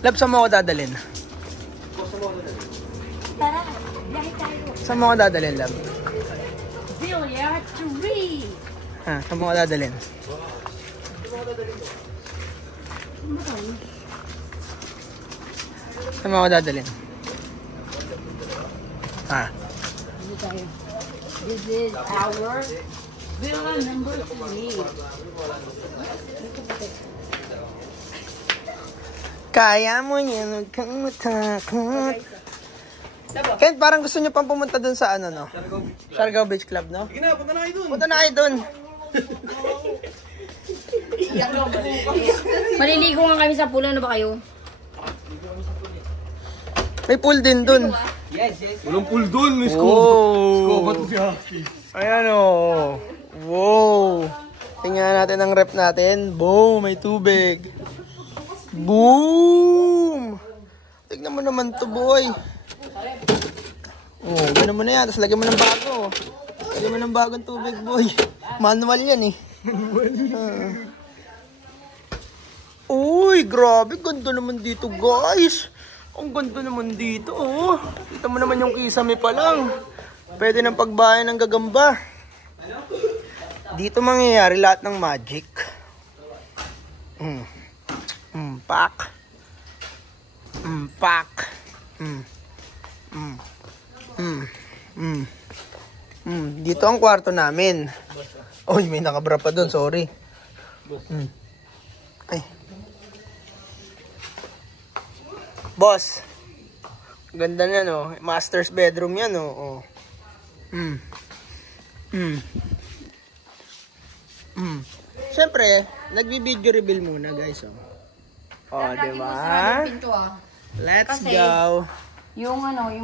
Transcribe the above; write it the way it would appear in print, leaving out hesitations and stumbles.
Lab, saan mo ako dadalhin? Tara, biyahe tayo. Saan mo ako dadalhin, Lab? Billiard 3. Ha, saan mo ako dadalhin? Saan mo ako dadalhin? Ha? This is our villa number 3. Kaya mo yan, huwag kang matakot. Ken, parang gusto niyo pang pumunta dun sa ano, no? Siargao Beach Club, no? Sige na, punta na kayo dun. Punta na kayo dun. Maliligo nga kami sa pool. Ano ba kayo? May pool din dun. Walang pool dun, Miss Ko. Oh. Ba't si Haki? Ayan o. Wow. Tingnan natin ang rep natin. Boom, may tubig. Boom. Tignan mo naman to, boy. Oh, gano'n mo na yan. Tapos lagyan mo ng bago. Lagyan mo ng bagong tubig, boy. Manual yan eh. Uy, grabe. Ganda naman dito, guys. Ang ganda naman dito, oh. Kita mo naman yung kisame pa lang. Pwede ng pagbayan ng gagamba. Dito mangyayari lahat ng magic. Pak. Pak. Dito ang kwarto namin. Oy, may nakabra pa doon, sorry. Ay. Boss. Ganda niya, no? Master's bedroom yan, no? Oh. Siyempre, nagbi-video reveal muna, guys, oh. Oh, diba? Let's go. Yung ano, yung